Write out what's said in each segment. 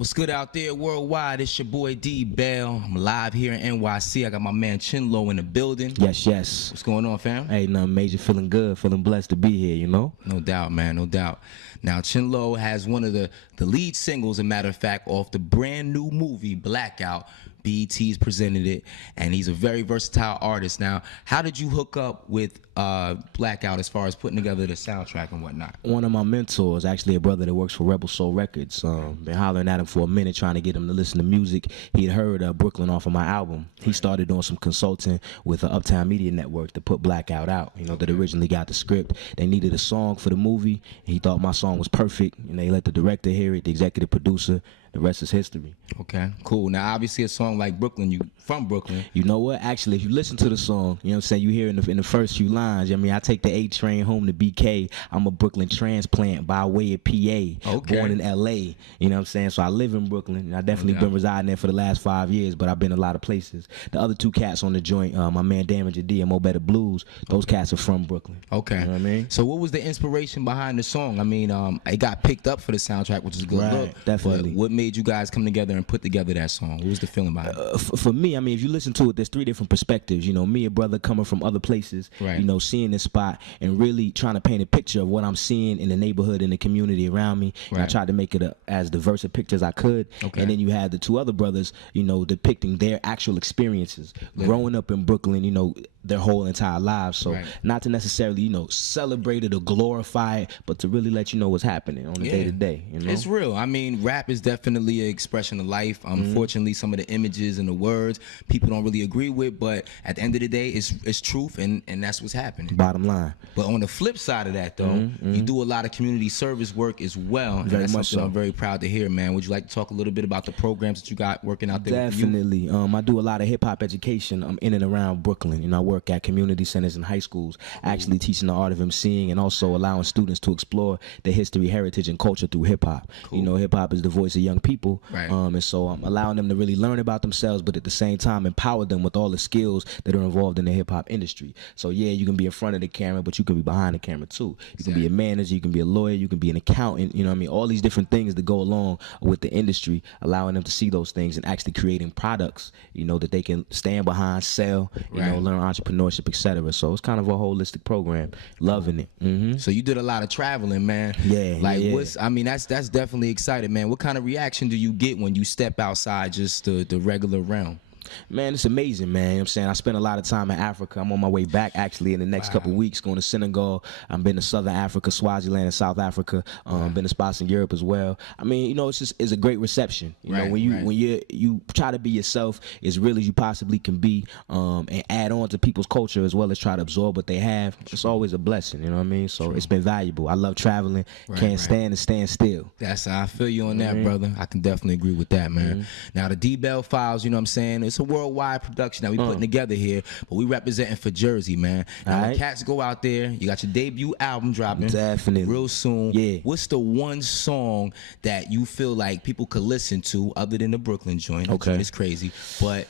What's good out there worldwide? It's your boy D.Bail. I'm live here in NYC. I got my man Chen Lo in the building. Yes, yes. What's going on, fam? Hey, nothing major. Feeling good. Feeling blessed to be here, you know? No doubt, man. No doubt. Now, Chen Lo has one of the lead singles, a matter of fact, off the brand new movie, Blackout. BET's presented it, and he's a very versatile artist. Now, how did you hook up with Blackout as far as putting together the soundtrack and whatnot? One of my mentors, actually a brother that works for Rebel Soul Records, been hollering at him for a minute trying to get him to listen to music. He'd heard Brooklyn off of my album. He started doing some consulting with Uptown Media Network to put Blackout out, you know, that originally got the script. They needed a song for the movie. He thought my song was perfect, and they let the director hear it, the executive producer. The rest is history. Okay, cool. Now, obviously, a song like Brooklyn, you from Brooklyn. You know what? Actually, if you listen to the song, you know what I'm saying, you hear in the first few lines, I mean, I take the A train home to BK. I'm a Brooklyn transplant by way of PA. Okay. Born in LA. You know what I'm saying? So I live in Brooklyn, and I definitely been residing there for the last 5 years, but I've been a lot of places. The other two cats on the joint, my man Damager D and Mo Better Blues, those cats are from Brooklyn. Okay. You know what I mean? So what was the inspiration behind the song? I mean, it got picked up for the soundtrack, which is a good Right, look. definitely. But what made you guys come together and put together that song? What was the feeling behind it? For me, I mean, if you listen to it, there's three different perspectives. You know, me, a brother coming from other places, Right. you know, seeing this spot and really trying to paint a picture of what I'm seeing in the neighborhood, in the community around me. And I Right. tried to make it as diverse a picture as I could. Okay. And then you had the two other brothers, you know, depicting their actual experiences, growing up in Brooklyn, you know, their whole entire lives. So Right. not to necessarily, you know, celebrate it or glorify it, but to really let you know what's happening on the day to day. You know, It's real. I mean, rap is definitely an expression of life. Unfortunately, some of the images and the words people don't really agree with, but at the end of the day, it's truth, and that's what's happening. bottom line. But on the flip side of that, though, you do a lot of community service work as well, and Very that's much something so. I'm very proud to hear, man. Would you like to talk a little bit about the programs that you got working out there? with the youth? Definitely. I do a lot of hip hop education in and around Brooklyn. You know, I work at community centers and high schools, actually teaching the art of emceeing and also allowing students to explore their history, heritage, and culture through hip hop. You know, hip hop is the voice of young people, Right. And so I'm allowing them to really learn about themselves, but at the same time empower them with all the skills that are involved in the hip hop industry. So yeah, you can be in front of the camera, but you can be behind the camera too. You can be a manager, you can be a lawyer, you can be an accountant. You know what I mean? All these different things that go along with the industry, allowing them to see those things and actually creating products, you know, that they can stand behind, sell, you know, learn entrepreneurship, etc. So it's kind of a holistic program. Loving it. So you did a lot of traveling, man. Yeah, Like yeah. what's? I mean, that's definitely exciting, man. What kind of reaction do you get when you step outside just the regular realm? Man, it's amazing, man. You know what I'm saying? I spent a lot of time in Africa. I'm on my way back, actually, in the next couple weeks, going to Senegal. I've been to Southern Africa, Swaziland, and South Africa. Been to spots in Europe as well. I mean, you know, it's a great reception. You know, when you try to be yourself as real as you possibly can be, and add on to people's culture as well as try to absorb what they have. It's always a blessing. You know what I mean? So it's been valuable. I love traveling. Can't stand to stand still. I feel you on that, brother. I can definitely agree with that, man. Now the D.Bail Files, you know what I'm saying? It's a worldwide production that we putting together here, but we representing for Jersey, man. Now when cats go out there, you got your debut album dropping Definitely. real soon. Yeah. What's the one song that you feel like people could listen to other than the Brooklyn joint? Okay. It's crazy, but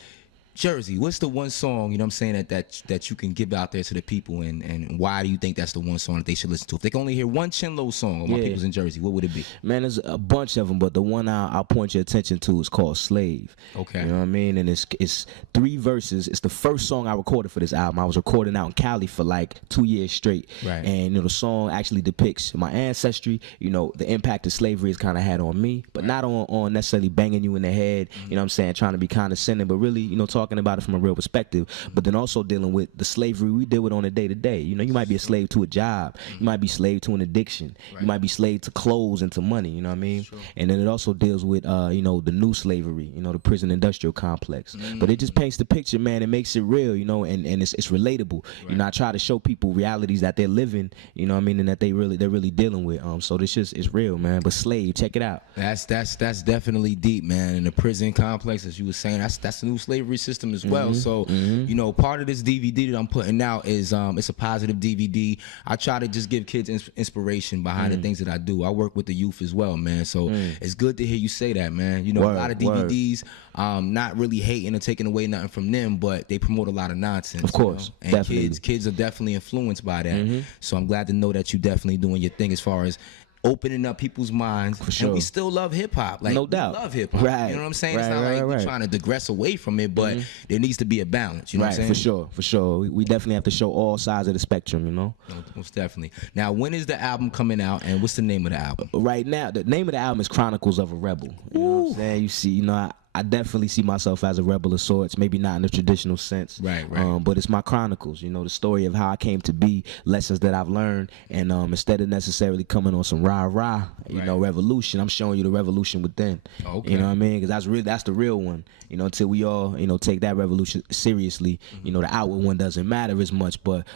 Jersey, what's the one song, you know what I'm saying, that you can give out there to the people, and why do you think that's the one song that they should listen to? If they can only hear one Chen Lo song of my people's in Jersey, what would it be? Man, there's a bunch of them, but the one I'll point your attention to is called Slave. Okay. You know what I mean? And it's 3 verses. It's the first song I recorded for this album. I was recording out in Cali for like 2 years straight. Right. And, you know, the song actually depicts my ancestry, you know, the impact that slavery has kind of had on me, but not on necessarily banging you in the head, you know what I'm saying, trying to be condescending, but really, you know, talking about it from a real perspective, but then also dealing with the slavery we deal with on a day-to-day. You know, you might be a slave to a job, you might be slave to an addiction, you might be slave to clothes and to money, you know what I mean? And then it also deals with you know, the new slavery, you know, the prison industrial complex. But it just paints the picture, man. It makes it real, you know, and it's relatable. You know, I try to show people realities that they're living, you know what I mean, and that they're really dealing with. So this just is real, man. But Slave, check it out. That's definitely deep, man. And the prison complex, as you were saying, that's the new slavery system as well. So you know, part of this DVD that I'm putting out is it's a positive DVD. I try to just give kids inspiration behind the things that I do. I work with the youth as well, man. So it's good to hear you say that, man. You know, a lot of DVDs, not really hating or taking away nothing from them, but they promote a lot of nonsense. Of course, you know? And definitely. kids are definitely influenced by that. So I'm glad to know that you definitely doing your thing as far as opening up people's minds. For sure. And we still love hip hop. Like, no doubt. We love hip hop. Right. You know what I'm saying? Right, it's not like we're right. trying to digress away from it, but there needs to be a balance. You know what I'm saying? For sure. We definitely have to show all sides of the spectrum, you know? Most definitely. Now, when is the album coming out, and what's the name of the album? Right now, the name of the album is Chronicles of a Rebel. You know what I'm saying? You see, you know, I definitely see myself as a rebel of sorts, maybe not in the traditional sense. Right. But it's my chronicles, you know, the story of how I came to be, lessons that I've learned, and instead of necessarily coming on some rah-rah, you know, revolution, I'm showing you the revolution within. Okay. You know what I mean? Because that's the real one. You know, until we all, you know, take that revolution seriously, you know, the outward one doesn't matter as much. But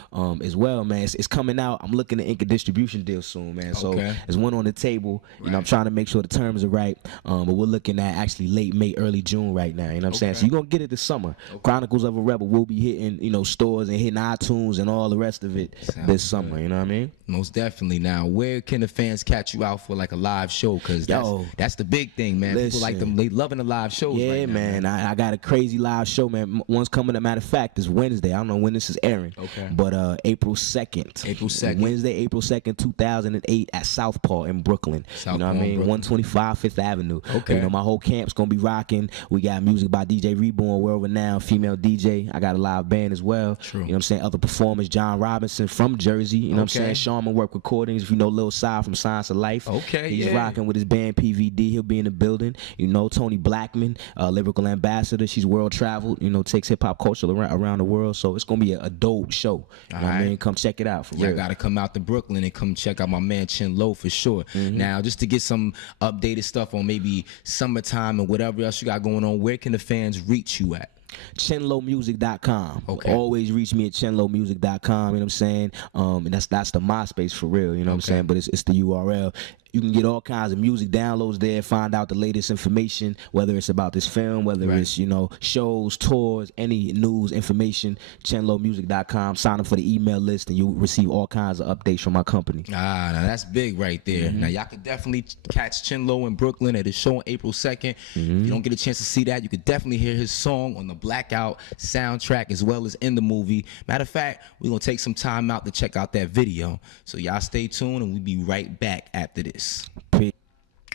as well, man, it's coming out. I'm looking to ink a distribution deal soon, man. So there's one on the table. You know, I'm trying to make sure the terms are right. But we're looking at actually late May, early June right now. You know what I'm saying? So you're going to get it this summer. Chronicles of a Rebel will be hitting, you know, stores and hitting iTunes and all the rest of it this summer. You know what I mean? Most definitely. Now, where can the fans catch you out for like a live show? Because that's the big thing, man. Listen, people like them. They loving the live shows right now. Man. I got a crazy live show, man. One's coming, a matter of fact, is Wednesday. I don't know when this is airing. Okay. But April 2nd. April 2nd. Wednesday, April 2nd, 2008 at Southpaw in Brooklyn. You know what I mean? 125 Fifth Avenue. Okay. You know, my whole camp's going to be rocking. We got music by DJ Reborn, world renowned female DJ. I got a live band as well. True. You know what I'm saying? Other performers, John Robinson from Jersey. You know what I'm saying? Shaman Work Recordings. If you know Lil Sy from Science of Life. Okay, He's rocking with his band PVD. He'll be in the building. You know, Tony Blackman, lyrical ambassador. She's world traveled. You know, takes hip hop culture around the world. So it's gonna be a dope show. You know what I mean? Come check it out for real. I gotta come out to Brooklyn and come check out my man Chen Lo for sure. Now, just to get some updated stuff on maybe summertime and whatever else you got going on, where can the fans reach you at? ChenLoMusic.com. Okay. Always reach me at ChenLoMusic.com. You know what I'm saying? And that's the MySpace for real. You know what I'm saying? But it's the URL. You can get all kinds of music downloads there, find out the latest information, whether it's about this film, whether it's, you know, shows, tours, any news, information, ChenLoMusic.com. Sign up for the email list and you'll receive all kinds of updates from my company. Now that's big right there. Now y'all can definitely catch Chen Lo in Brooklyn at his show on April 2nd. If you don't get a chance to see that, you could definitely hear his song on the Blackout soundtrack as well as in the movie. Matter of fact, we're going to take some time out to check out that video. So y'all stay tuned and we'll be right back after this.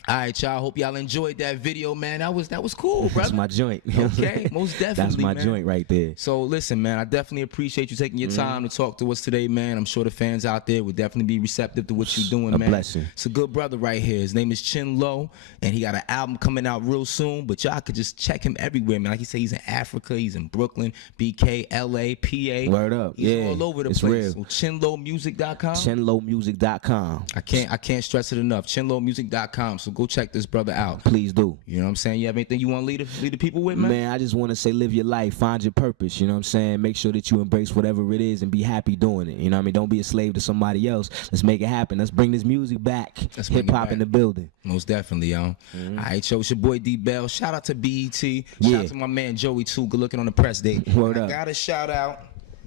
All right, y'all. Hope y'all enjoyed that video, man. That was cool, brother. That's my joint. Okay, most definitely. That's my man. joint right there. So listen, man, I definitely appreciate you taking your time to talk to us today, man. I'm sure the fans out there would definitely be receptive to what you're doing, man. A blessing. It's a good brother right here. His name is Chen Lo, and he got an album coming out real soon. But y'all could just check him everywhere, man. Like he said, he's in Africa, he's in Brooklyn, BK, LA, PA. Word up. He's all over the place. Real. So ChenLoMusic.com. ChenLoMusic.com. I can't stress it enough. ChenLoMusic.com. So go check this brother out. Please do. You know what I'm saying? You have anything you want to lead the people with, man? Man, I just want to say live your life, find your purpose, you know what I'm saying? Make sure that you embrace whatever it is and be happy doing it, you know what I mean? Don't be a slave to somebody else. Let's make it happen. Let's bring this music back. Hip-hop in the building. Most definitely, yo. All right, yo, it's your boy D.Bail. Shout out to BET. Shout out to my man Joey, too. Good looking on the press day. Word up. I got to shout out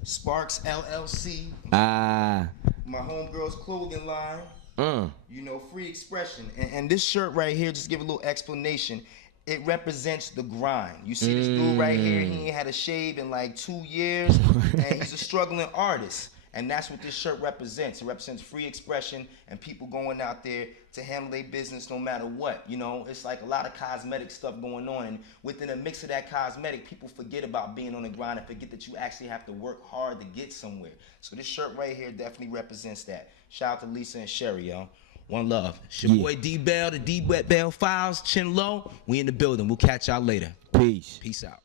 Sparks LLC. My homegirl's clothing line. You know, free expression. And this shirt right here, just give a little explanation. It represents the grind. You see this dude right here, he ain't had a shave in like 2 years, and he's a struggling artist. And that's what this shirt represents. It represents free expression and people going out there to handle their business no matter what. You know, it's like a lot of cosmetic stuff going on. And within a mix of that cosmetic, people forget about being on the grind and forget that you actually have to work hard to get somewhere. So this shirt right here definitely represents that. Shout out to Lisa and Sherry, yo. One love. It's your boy D.Bail, the D.Bail Files, Chen Lo. We in the building. We'll catch y'all later. Peace. Peace out.